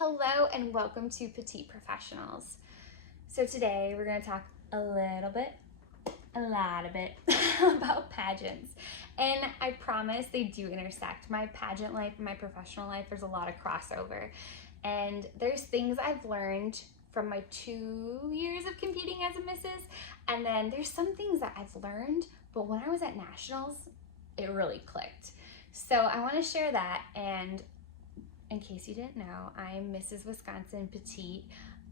Hello and welcome to Petite Professionals. So today we're going to talk a lot of bit about pageants. And I promise they do intersect. My pageant life and my professional life, there's a lot of crossover. And there's things I've learned from my 2 years of competing as a missus. And then there's some things that I've learned, but when I was at nationals, it really clicked. So I want to share that. And in case you didn't know, I'm Mrs. Wisconsin Petite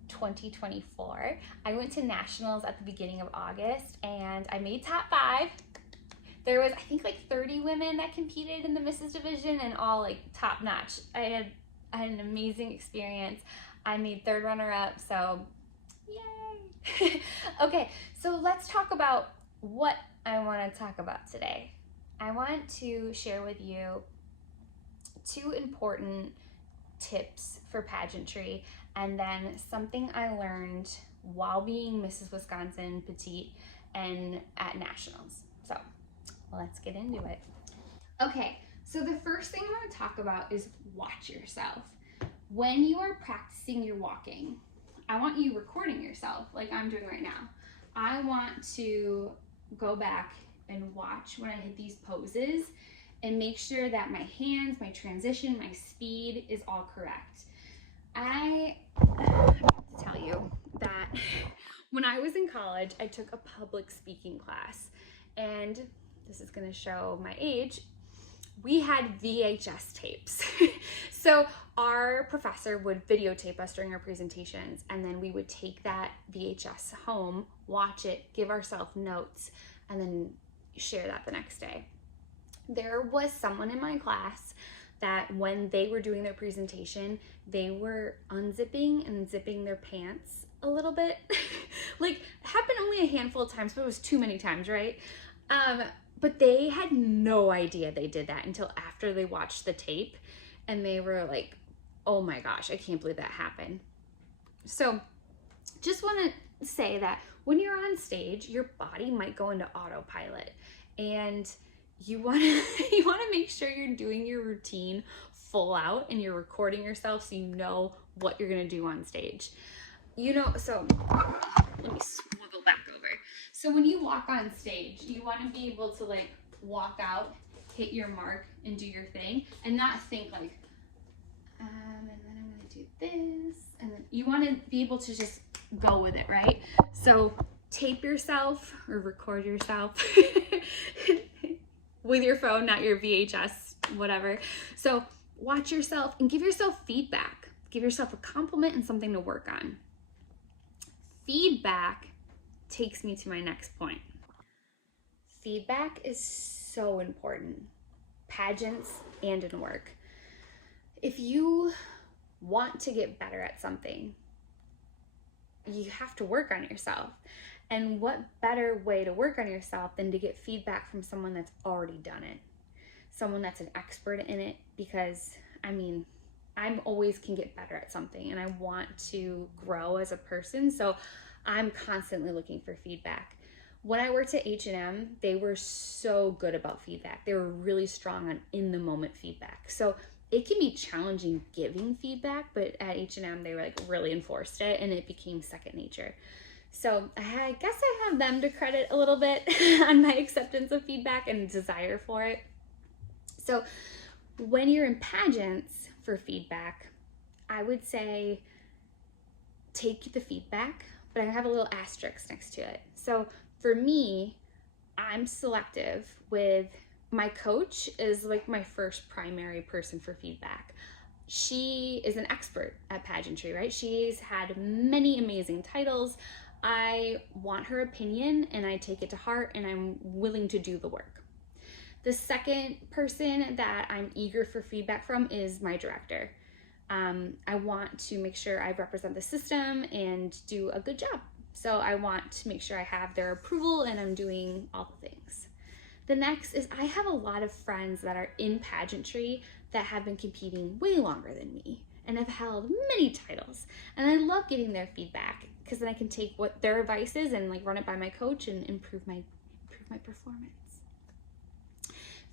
2024. I went to nationals at the beginning of August and I made top 5. There was, I think, like 30 women that competed in the Mrs. division and all like top notch. I had an amazing experience. I made 3rd runner up, so yay. Okay, so let's talk about what I want to talk about today. I want to share with you 2 important tips for pageantry, and then something I learned while being Mrs. Wisconsin Petite and at nationals. So let's get into it. Okay, so the first thing I want to talk about is watch yourself. When you are practicing your walking, I want you recording yourself like I'm doing right now. I want to go back and watch when I hit these poses and make sure that my hands, my transition, my speed is all correct. I have to tell you that when I was in college, I took a public speaking class, and this is going to show my age. We had VHS tapes. So our professor would videotape us during our presentations, and then we would take that VHS home, watch it, give ourselves notes, and then share that the next day. There was someone in my class that when they were doing their presentation, they were unzipping and zipping their pants a little bit. Like, it happened only a handful of times, but it was too many times, right? But they had no idea they did that until after they watched the tape, and they were like, oh my gosh, I can't believe that happened. So just want to say that when you're on stage, your body might go into autopilot, and you want to make sure you're doing your routine full out and you're recording yourself so you know what you're going to do on stage. So let me swivel back over. So when you walk on stage, you want to be able to like walk out, hit your mark, and do your thing, and not think like, and then I'm going to do this, and then you want to be able to just go with it, right? So tape yourself or record yourself with your phone, not your VHS, whatever. So watch yourself and give yourself feedback. Give yourself a compliment and something to work on. Feedback takes me to my next point. Feedback is so important, pageants and in work. If you want to get better at something, you have to work on yourself. And what better way to work on yourself than to get feedback from someone that's already done it, someone that's an expert in it, because I'm always can get better at something and I want to grow as a person. So I'm constantly looking for feedback. When I worked at H&M, they were so good about feedback. They were really strong on in the moment feedback. So it can be challenging giving feedback, but at H&M, they were like really enforced it and it became second nature. So I guess I have them to credit a little bit on my acceptance of feedback and desire for it. So when you're in pageants for feedback, I would say take the feedback, but I have a little asterisk next to it. So for me, I'm selective with my coach is like my first primary person for feedback. She is an expert at pageantry, right? She's had many amazing titles. I want her opinion and I take it to heart and I'm willing to do the work. The second person that I'm eager for feedback from is my director. I want to make sure I represent the system and do a good job. So I want to make sure I have their approval and I'm doing all the things. The next is I have a lot of friends that are in pageantry that have been competing way longer than me and have held many titles. And I love getting their feedback because then I can take what their advice is and like run it by my coach and improve my performance.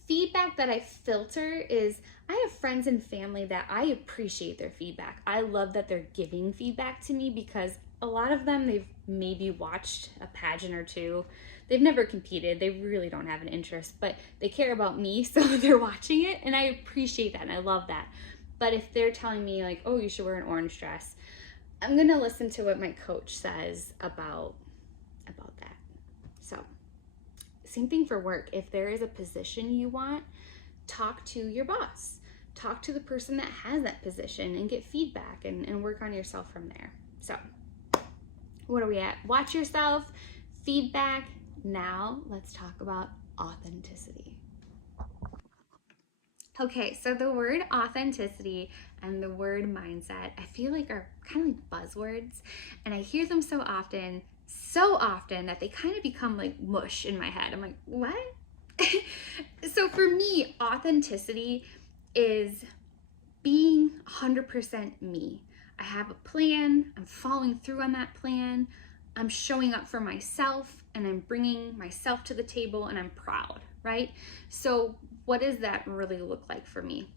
feedback that I filter is, I have friends and family that I appreciate their feedback. I love that they're giving feedback to me because a lot of them, they've maybe watched a pageant or two. They've never competed. They really don't have an interest, but they care about me, so they're watching it, and I appreciate that and I love that. But if they're telling me like, oh, you should wear an orange dress, I'm gonna listen to what my coach says about that. So same thing for work. If there is a position you want, talk to your boss. Talk to the person that has that position and get feedback and work on yourself from there. So what are we at? Watch yourself, feedback. Now let's talk about authenticity. Okay, so the word authenticity and the word mindset, I feel like are kind of like buzzwords, and I hear them so often that they kind of become like mush in my head. I'm like, what? So for me, authenticity is being 100% me. I have a plan, I'm following through on that plan, I'm showing up for myself, and I'm bringing myself to the table, and I'm proud, right? So what does that really look like for me?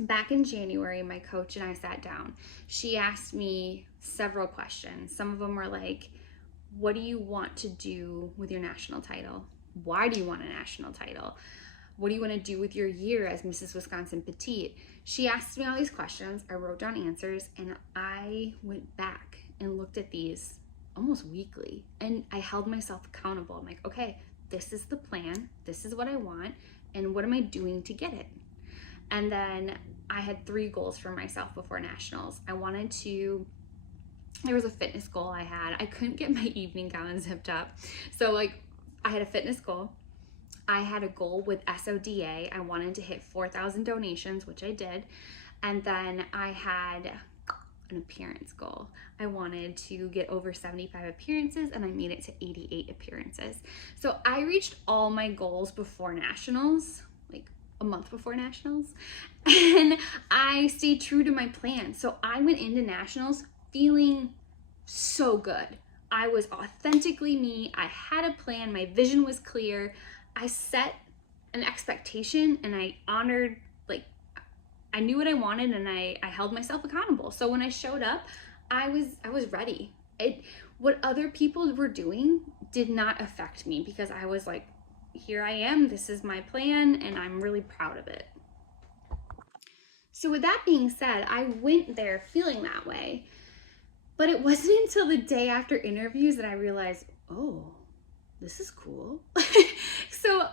Back in January, my coach and I sat down. She asked me several questions. Some of them were like, what do you want to do with your national title? Why do you want a national title? What do you want to do with your year as Mrs. Wisconsin Petite? She asked me all these questions. I wrote down answers, and I went back and looked at these almost weekly, and I held myself accountable. I'm like, okay, this is the plan. This is what I want, and what am I doing to get it? And then I had 3 goals for myself before nationals. There was a fitness goal I had. I couldn't get my evening gown zipped up. So like I had a fitness goal. I had a goal with SODA. I wanted to hit 4,000 donations, which I did. And then I had an appearance goal. I wanted to get over 75 appearances, and I made it to 88 appearances. So I reached all my goals before nationals, like a month before nationals, and I stayed true to my plan. So I went into nationals feeling so good. I was authentically me. I had a plan. My vision was clear. I set an expectation, and I honored, like, I knew what I wanted, and I held myself accountable. So when I showed up, I was ready. What other people were doing did not affect me, because I was like, here I am, this is my plan, and I'm really proud of it. So with that being said, I went there feeling that way, but it wasn't until the day after interviews that I realized, oh, this is cool. So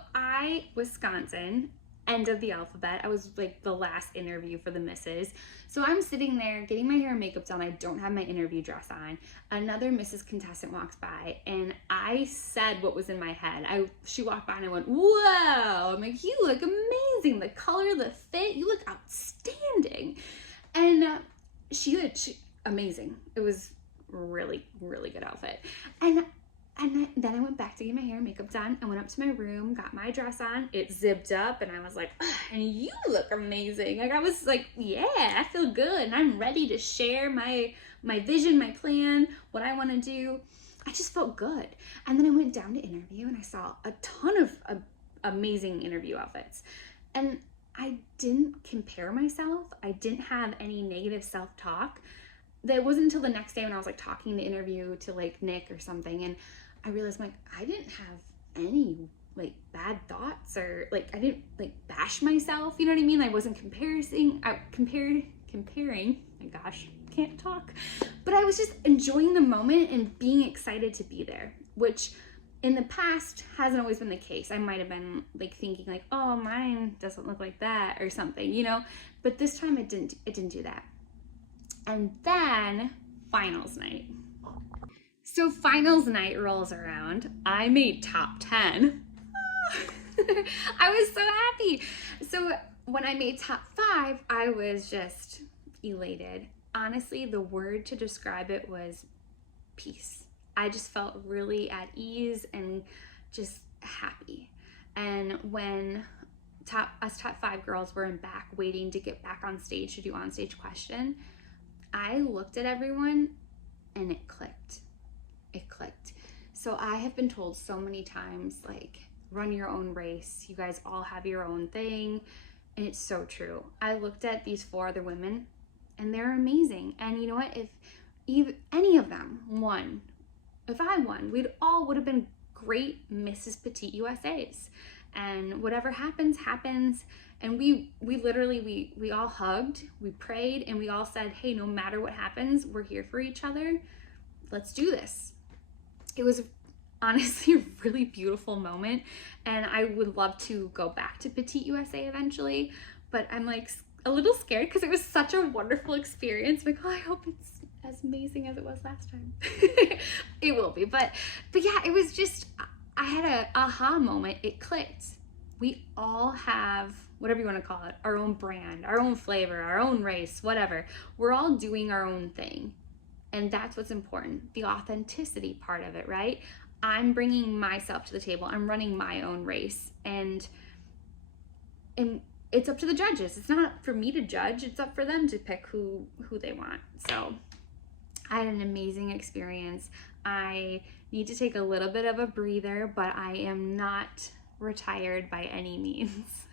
Wisconsin, end of the alphabet. I was like the last interview for the misses. So I'm sitting there getting my hair and makeup done. I don't have my interview dress on. Another Mrs. contestant walks by, and I said what was in my head. She walked by and I went, whoa. I'm like, you look amazing. The color, the fit, you look outstanding. And she amazing. It was really, really good outfit. And then I went back to get my hair and makeup done. I went up to my room, got my dress on, it zipped up, and I was like, and you look amazing. Like, I was like, yeah, I feel good, and I'm ready to share my vision, my plan, what I want to do. I just felt good. And then I went down to interview, and I saw a ton of amazing interview outfits. And I didn't compare myself. I didn't have any negative self-talk. That wasn't until the next day when I was like talking the interview to like Nick or something, and I realized, like, I didn't have any like bad thoughts, or like I didn't like bash myself, you know what I mean? I wasn't comparing, my gosh, can't talk. But I was just enjoying the moment and being excited to be there, which in the past hasn't always been the case. I might have been like thinking like, oh, mine doesn't look like that or something, you know? But this time it didn't do that. And then finals night. So finals night rolls around. I made top 10. I was so happy. So when I made top 5, I was just elated. Honestly, the word to describe it was peace. I just felt really at ease and just happy. And when us top 5 girls were in back waiting to get back on stage to do onstage question, I looked at everyone and it clicked. It clicked. So I have been told so many times, like, run your own race. You guys all have your own thing. And it's so true. I looked at these 4 other women and they're amazing. And you know what? If any of them won, if I won, we all would have been great Mrs. Petite USAs. And whatever happens, happens. And we literally, we all hugged, we prayed, and we all said, hey, no matter what happens, we're here for each other. Let's do this. It was honestly a really beautiful moment. And I would love to go back to Petite USA eventually, but I'm like a little scared because it was such a wonderful experience. Like, oh, I hope it's as amazing as it was last time. It will be, but yeah, it was just, I had a aha moment. It clicked. We all have, whatever you want to call it, our own brand, our own flavor, our own race, whatever. We're all doing our own thing. And that's what's important, the authenticity part of it, right? I'm bringing myself to the table. I'm running my own race, and it's up to the judges. It's not for me to judge. It's up for them to pick who they want. So I had an amazing experience. I need to take a little bit of a breather, but I am not retired by any means.